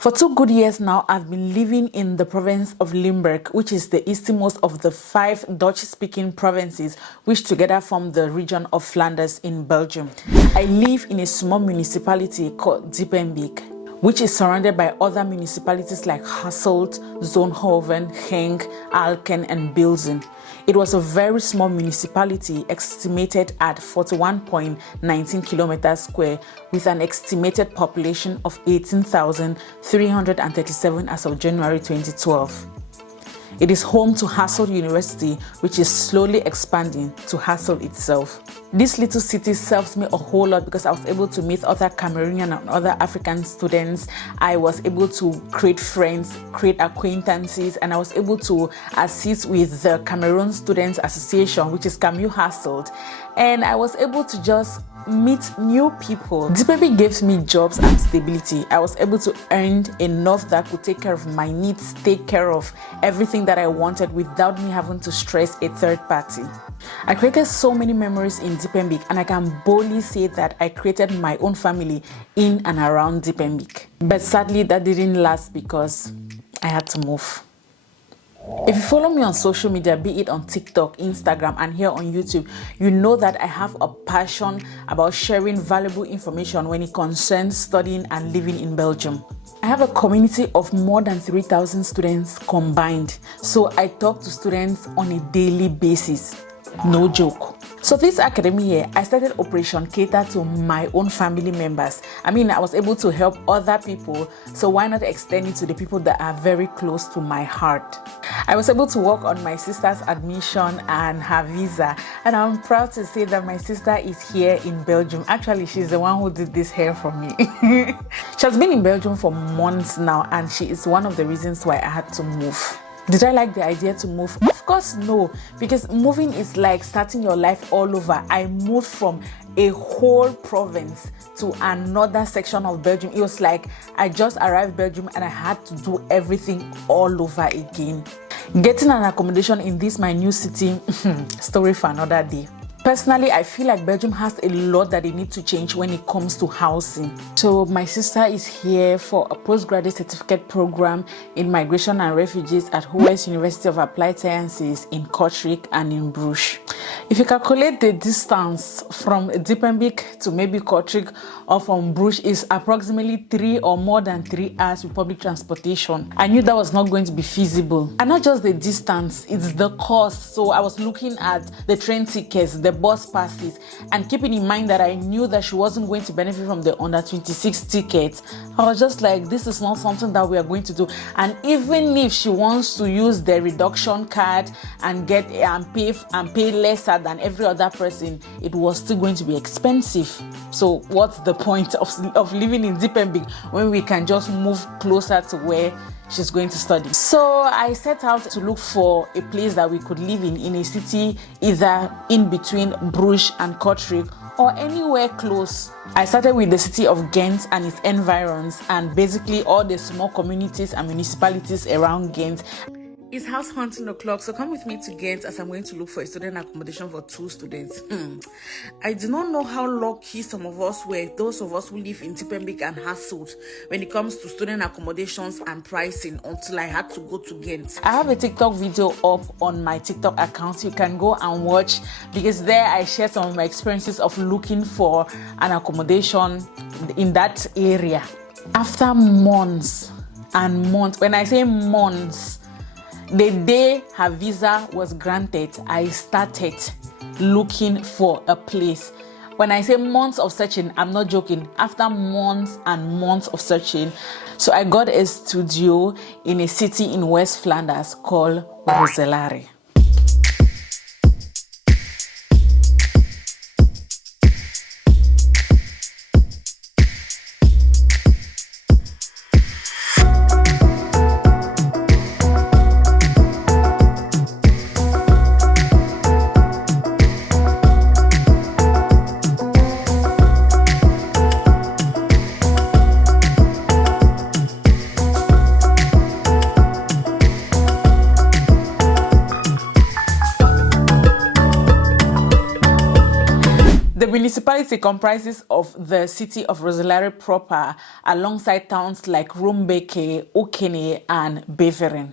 For 2 good years now, I've been living in the province of Limburg, which is the easternmost of the 5 Dutch-speaking provinces, which together form the region of Flanders in Belgium. I live in a small municipality called Diepenbeek, which is surrounded by other municipalities like Hasselt, Zonhoven, Genk, Alken, and Bilzen. It was a very small municipality estimated at 41.19 kilometers square with an estimated population of 18,337 as of January 2012. It is home to Hasselt University, which is slowly expanding to Hasselt itself. This little city serves me a whole lot because I was able to meet other Cameroonian and other African students. I was able to create friends, create acquaintances, and I was able to assist with the Cameroon Students Association, which is Camu Hasselt. And I was able to just meet new people. Diepenbeek gives me jobs and stability. I was able to earn enough that could take care of my needs, take care of everything that I wanted without me having to stress a third party. I created so many memories in Diepenbeek, and I can boldly say that I created my own family in and around Diepenbeek. But sadly, that didn't last because I had to move. If you follow me on social media, be it on TikTok, Instagram, and here on YouTube, you know that I have a passion about sharing valuable information when it concerns studying and living in Belgium. I have a community of more than 3,000 students combined, so I talk to students on a daily basis. No joke. So this academic year, I started Operation Cater to my own family members. I mean, I was able to help other people, so why not extend it to the people that are very close to my heart? I was able to work on my sister's admission and her visa, and I'm proud to say that my sister is here in Belgium. Actually, she's the one who did this hair for me. She has been in Belgium for months now, and she is one of the reasons why I had to move. Did I like the idea to move? Of course no, because moving is like starting your life all over. I moved from a whole province to another section of Belgium. It was like I just arrived in Belgium and I had to do everything all over again. Getting an accommodation in this my new city, story for another day. Personally, I feel like Belgium has a lot that they need to change when it comes to housing. So my sister is here for a postgraduate certificate program in migration and refugees at Hoes University of Applied Sciences in Kortrijk and in Bruges. If you calculate the distance from Diepenbeek to maybe Kortrijk or from Bruges is approximately 3 or more than 3 hours with public transportation. I knew that was not going to be feasible. And not just the distance, it's the cost. So I was looking at the train tickets, the bus passes, and keeping in mind that I knew that she wasn't going to benefit from the under 26 tickets, I was just like, this is not something that we are going to do. And even if she wants to use the reduction card and get and pay lesser than every other person, it was still going to be expensive. So what's the point of living in Diepenbeek when we can just move closer to where she's going to study? So I set out to look for a place that we could live in a city either in between Bruges and Kortrijk or anywhere close. I started with the city of Ghent and its environs, and basically all the small communities and municipalities around Ghent. It's house hunting o'clock, so come with me to Ghent as I'm going to look for a student accommodation for 2 students. I do not know how lucky some of us were, those of us who live in Diepenbeek and Hasselt, when it comes to student accommodations and pricing, until I had to go to Ghent. I have a TikTok video up on my TikTok account. You can go and watch, because there I share some of my experiences of looking for an accommodation in that area. After months and months, when I say months, the day her visa was granted, I started looking for a place. When I say months of searching, I'm not joking. After months and months of searching, so I got a studio in a city in West Flanders called Roeselare. municipality comprises of the city of Roeselare proper, alongside towns like Rumbeke, Okene, and Beveren.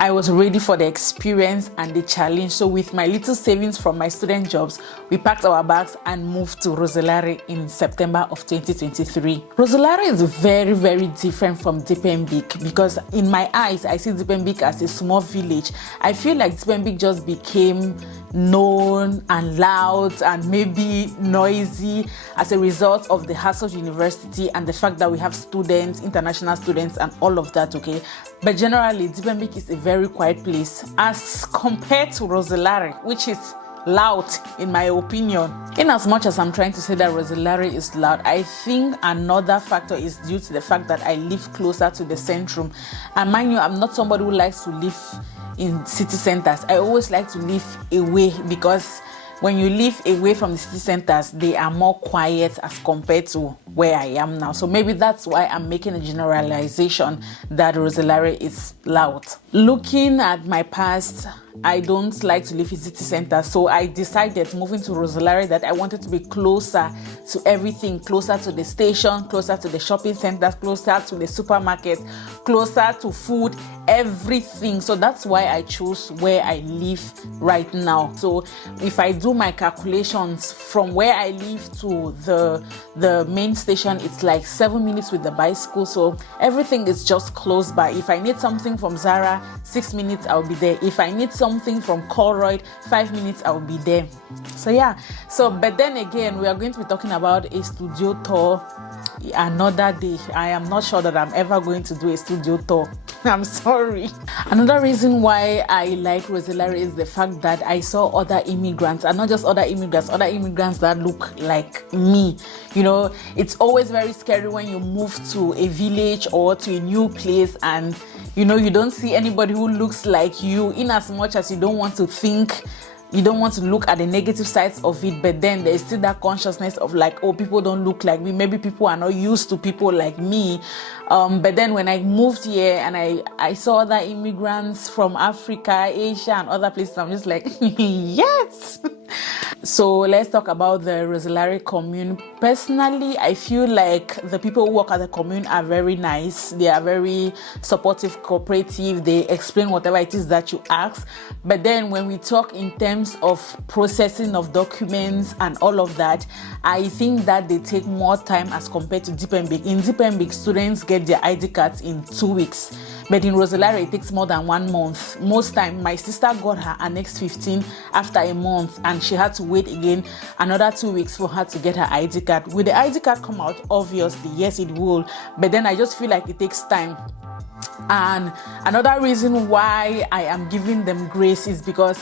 I was ready for the experience and the challenge, so with my little savings from my student jobs, we packed our bags and moved to Roeselare in September of 2023. Roeselare is very, very different from Diepenbeek because in my eyes, I see Diepenbeek as a small village. I feel like Diepenbeek just became known and loud and maybe noisy as a result of the Hasselt University and the fact that we have students, international students, and all of that, okay? But generally, Diepenbeek is a very quiet place as compared to Roeselare, which is loud in my opinion. In as much as I'm trying to say that Roeselare is loud, I think another factor is due to the fact that I live closer to the centrum. And mind you, I'm not somebody who likes to live in city centers. I always like to live away because when you live away from the city centers, they are more quiet as compared to where I am now. So maybe that's why I'm making a generalization that Roeselare is loud. Looking at my past, I don't like to live in city centers, so I decided moving to Roeselare that I wanted to be closer to everything, closer to the station, closer to the shopping centers, closer to the supermarket, closer to food, everything. So that's why I chose where I live right now. So if I do my calculations from where I live to the main station, it's like 7 minutes with the bicycle. So everything is just close by. If I need something from Zara, 6 minutes I'll be there. If I need something from Colruyt, 5 minutes I'll be there. So yeah, but then again, we are going to be talking about a studio tour another day. I am not sure that I'm ever going to do a studio tour. I'm sorry. Another reason why I like Roeselare is the fact that I saw other immigrants, and not just other immigrants that look like me. You know, it's always very scary when you move to a village or to a new place and you know you don't see anybody who looks like you, in as much as you don't want to look at the negative sides of it, but then there's still that consciousness of like, oh, people don't look like me, maybe people are not used to people like me. But then when I moved here and I saw other immigrants from Africa, Asia, and other places, I'm just like, yes. So let's talk about the Roeselare commune. Personally, I feel like the people who work at the commune are very nice. They are very supportive, cooperative. They explain whatever it is that you ask. But then when we talk in terms of processing of documents and all of that, I think that they take more time as compared to Diepenbeek. In Diepenbeek, students get their ID cards in 2 weeks. But in Roeselare, it takes more than 1 month. Most time, my sister got her Annex 15 after a month, and she had to wait again another 2 weeks for her to get her ID card. Will the ID card come out? Obviously, yes, it will. But then I just feel like it takes time. And another reason why I am giving them grace is because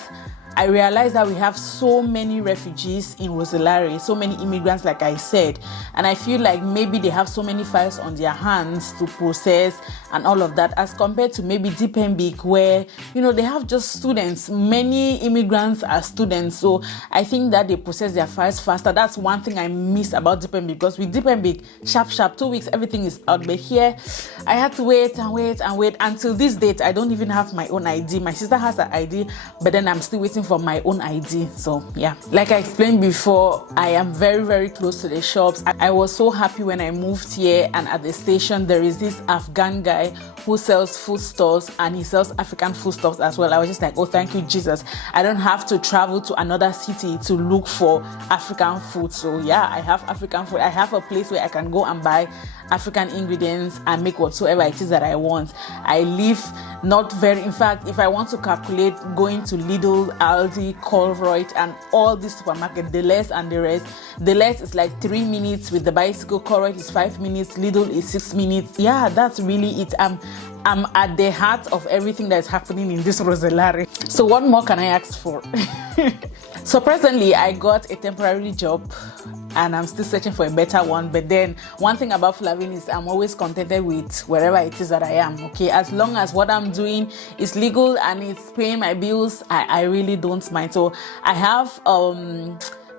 I realize that we have so many refugees in Roeselare, so many immigrants, like I said, and I feel like maybe they have so many files on their hands to process and all of that, as compared to maybe Diepenbeek, where, you know, they have just students. Many immigrants are students, so I think that they process their files faster. That's one thing I miss about Diepenbeek, because with Diepenbeek, sharp, 2 weeks, everything is out. But here, I had to wait until this date. I don't even have my own ID. My sister has her ID, but then I'm still waiting for my own ID. So yeah, like I explained before, I am very, very close to the shops. I was so happy when I moved here, and at the station there is this Afghan guy who sells foodstuffs, and he sells African foodstuffs as well. I was just like, oh, thank you, Jesus. I don't have to travel to another city to look for African food. So yeah, I have African food. I have a place where I can go and buy African ingredients and make whatsoever it is that I want. I live not very, in fact, if I want to calculate going to Lidl, Aldi, Colruyt, and all these supermarkets, the less and the rest, the less is like 3 minutes with the bicycle, Colruyt is 5 minutes, Lidl is 6 minutes. Yeah, that's really it. I'm at the heart of everything that's happening in this Roeselare. So what more can I ask for? So presently, I got a temporary job and I'm still searching for a better one. But then one thing about Flavine is I'm always contented with wherever it is that I am, okay? As long as what I'm doing is legal and it's paying my bills, I really don't mind. So I have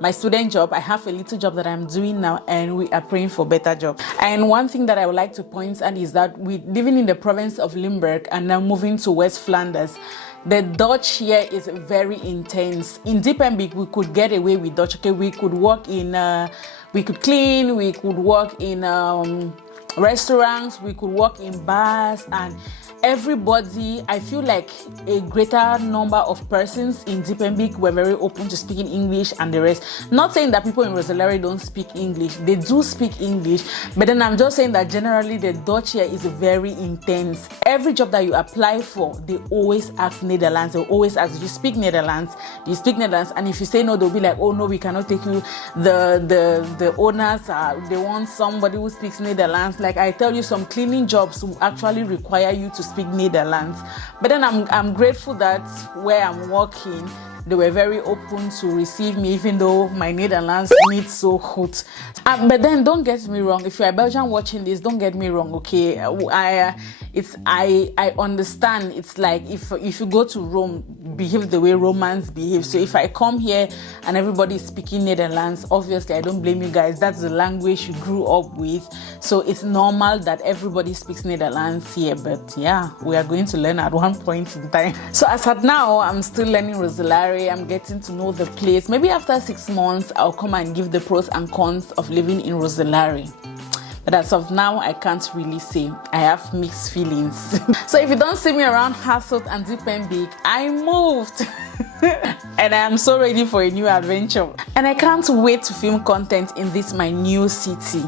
my student job, I have a little job that I'm doing now, and we are praying for better job. And one thing that I would like to point out is that we living in the province of Limburg and now moving to West Flanders, The Dutch here is very intense. In Diepenbeek, we could get away with Dutch. Okay, we could work in, we could clean, we could work in restaurants, we could work in bars, and everybody, I feel like a greater number of persons in Diepenbeek were very open to speaking English and the rest. Not saying that people in Roeselare don't speak English, they do speak English, but then I'm just saying that generally the Dutch here is very intense. Every job that you apply for, they always ask Netherlands. They always ask, do you speak Netherlands? Do you speak Netherlands? And if you say no, they'll be like, oh no, we cannot take you. The owners, they want somebody who speaks Netherlands. Like I tell you, some cleaning jobs will actually require you to speak Netherlands. But then I'm grateful that where I'm working, they were very open to receive me, even though my Netherlands needs so hot. But then don't get me wrong, if you're a Belgian watching this, don't get me wrong, okay? I understand. It's like if you go to Rome, behave the way Romans behave. So if I come here and everybody is speaking Netherlands, obviously I don't blame you guys. That's the language you grew up with. So it's normal that everybody speaks Netherlands here. But yeah, we are going to learn at one point in time. So as at now, I'm still learning Roeselare. I'm getting to know the place. Maybe after 6 months, I'll come and give the pros and cons of living in Roeselare. But as of now, I can't really say. I have mixed feelings. So if you don't see me around Hasselt and Diepenbeek, I moved. And I am so ready for a new adventure. And I can't wait to film content in this my new city.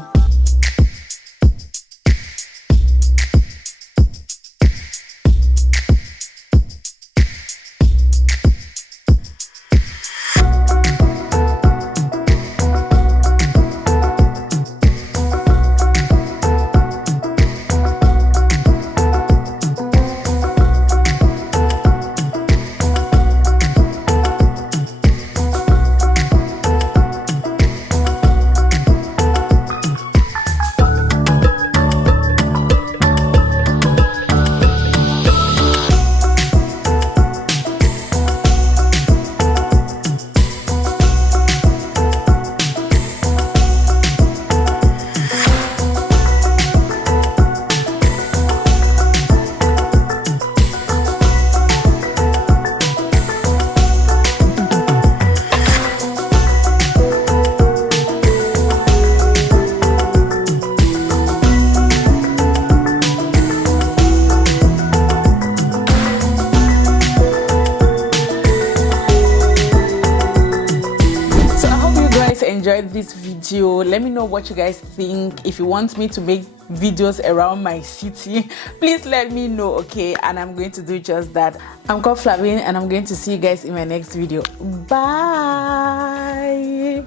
Enjoyed this video. Let me know what you guys think. If you want me to make videos around my city, please let me know, okay? And I'm going to do just that. I'm called Flavine, and I'm going to see you guys in my next video. Bye.